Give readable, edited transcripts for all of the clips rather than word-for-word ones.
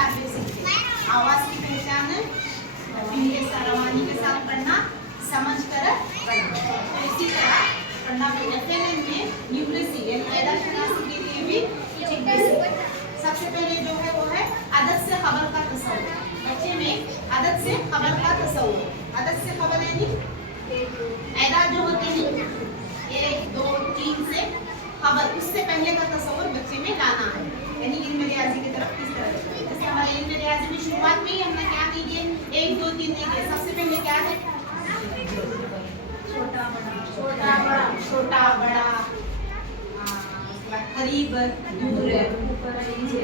चार बेसिक थे। आवाज की पहचान, रवानी के साथ पढ़ना, समझ कर पढ़ना। तो इसी तरह पढ़ना FLN में न्यूमरेसी यानी पैदाशनासी के लिए भी कुछ एक बेसिक। सबसे पहले जो है वो है अदद से खबर का तसव्वुर। बच्चे में अदद से खबर का तसव्वुर। अदद से खबर यानी ऐदाद जो होते हैं 1 2 3 से खबर, उससे पहले का तसव्वुर बच्चे में लाना है। यानी इल्म रियाजी की तरफ किस तरह से, जैसे हमारे इल्म रियाजी में शुरुआत में ही हमने क्या नहीं दिए, 1 2 3 नहीं दिए। सबसे पहले क्या है, छोटा बड़ा, करीब दूर,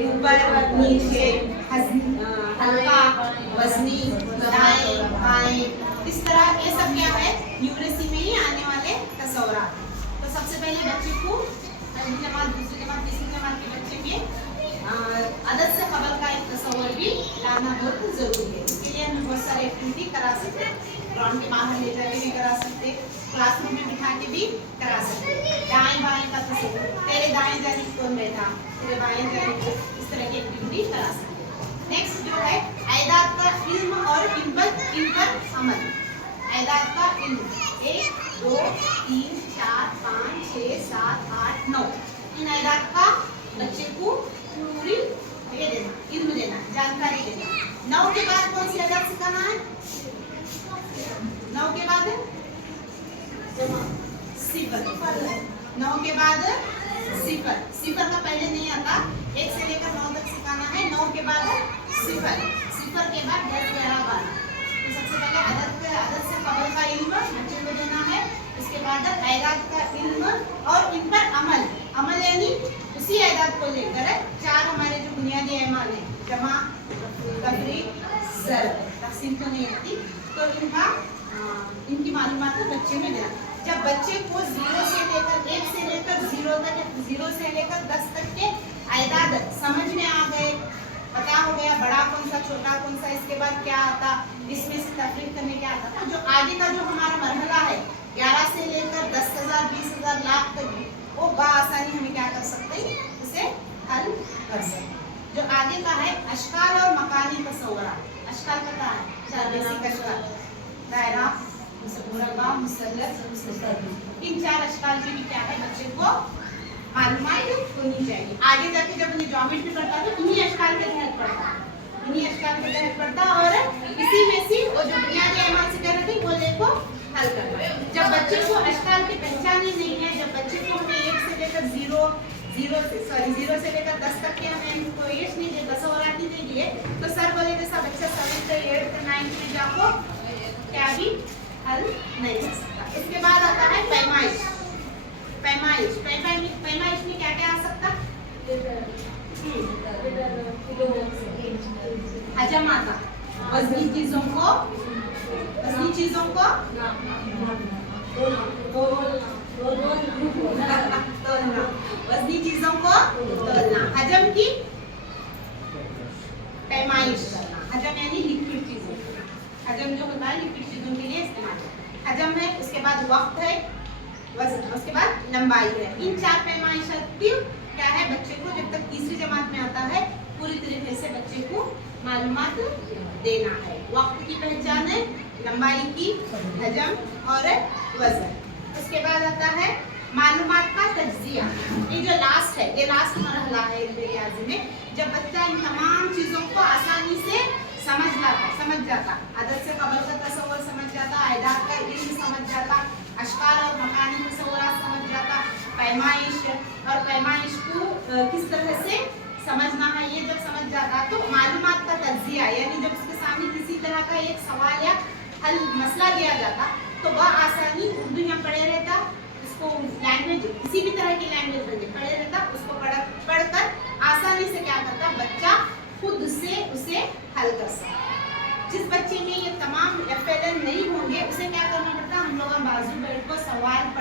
ऊपर नीचे, हल्का वजनी, दाएं बाएं, इस तरह ये सब क्या है न्यूमरेसी में ही आने वाले तसव्वुरात। तो सबसे पहले बच्चे को पहली जमात, दूसरी जमात, तीसरी जमात के बच्चे में अदद से खबर का एक तसव्वुर भी लाना बहुत जरूरी है। इसके लिए हम बहुत सारे एक्टिविटी करा सकते हैं, ग्राउंड के बाहर ले जाके भी करा सकते, क्लासरूम में बिठा के भी करा सकते। दाएं बाएं का तसव्वुर, तेरे दाएं जानिब कौन बैठा, तेरे बाएं जानिब, इस तरह की एक्टिविटी करा सकते। नेक्स्ट जो है ऐदाद का इल्म और इन पर अमल। ऐदाद का इल्म 1 2 3 4 5 6 7 8 9, इन ऐदाद का बच्चे को पूरी ये देना, इल्म देना, जानकारी देना। 9 के बाद कौन सी ऐदाद सिखाना है, 9 के बाद सिफर, 9 के बाद सिफर, सिफर का पहले नहीं आता, 1 से लेकर 9 तक सिखाना है। 9 के बाद सिफर, सिफर के बाद 10 11 12। तो सबसे पहले अदद से खबर का इल्म बच्चे को देना है। उसके बाद ऐदाद का इल्म और इन पर अमल। अमल यानी उसी ऐदाद को लेकर 4 हमारे जो बुनियादी अमाल है, जमा, तफरीक, ज़र्ब, तक़सीम तो नहीं आती, तो इनकी मालूमात बच्चे में देना। जब बच्चे को 0 से लेकर 1 से लेकर 0 तक, 0 से लेकर 10 तक के ऐदाद समझ में आ गए, पता हो गया बड़ा कौन सा छोटा कौन सा, इसके बाद क्या आता, इसमें से तफरीक करने क्या आता, तो जो आगे का जो हमारा मरहला है 11 से लेकर 10,000 20,000 लाख तक, वो आसानी हमें क्या कर सकते हैं, उसे हल कर सकते। जो आगे का है अशकाल और मकानी तसव्वुरात। अशकाल पता है, 4 बेसिक अशकाल, दायरा, मुरब्बा, मुसल्लस, मुस्ततिल। इन 4 अशकाल की भी क्या है बच्चे को मालूमात होनी चाहिए। आगे जाके जब उन्हें ज्योमेट्री पढ़ता है तो इन्हीं अशकाल के तहत पढ़ता है, इन्हीं अशकाल के तहत पढ़ता, और इसी में से वो जो बुनियादी अमाल से कर रहे थे वो को हल करना। जब बच्चे को अशकाल की पहचान ही नहीं है, जब बच्चे को हमें 1 से लेकर 0 से लेकर 10 तक के हमें कोएश नहीं दे, तसव्वुरात नहीं दे दिए, तो सर बोलेगा सब बच्चा 7th 8th 9th में जाको क्या भी हल नहीं कर सकता। इसके बाद आता है पैमाइश। पैमाइश में क्या क्या आ सकता, हजम आता, वजनी चीजों को तोलना, वजनी चीजों को तोलना। हजम की पैमाइश करना, हजम यानी लिक्विड चीजों, हजम जो होता है लिक्विड चीजों के लिए इस्तेमाल है। हजम है, उसके बाद वक्त है, वजन, उसके बाद लंबाई है। इन 4 पैमाइशात की क्या है बच्चे को जब तक तीसरी जमात में आता है पूरी तरीके से बच्चे को मालूमात देना है। वक्त की पहचान है, लंबाई की, हजम और वजन। उसके बाद आता है मालूमात का तज्जिया। ये जो लास्ट है, ये लास्ट मरहला है रियाजी में, जब बच्चा इन तमाम चीजों को आसानी से समझ जाता, अदद से खबर का तसव्वुर समझ जाता, ऐदाद का इल्म समझ जाता, अशकाल और मकानी तसव्वुरात समझ जाता, पैमाइश और पैमाइश को किस तरह से समझना है ये जब समझ जाता, तो मालूमात का तज्जिया यानी जब उसके सामने किसी तरह का एक सवाल या हल मसला दिया जाता तो वह आसानी उर्दू में पढ़े रहता, उसको लैंग्वेज किसी भी तरह की लैंग्वेज में पढ़े रहता, उसको पढ़कर आसानी से क्या करता बच्चा खुद से उसे हल कर सकता। जिस बच्चे में ये तमाम FLN नहीं होंगे उसे क्या करना पड़ता, हम लोग बाजू बैठ को सवाल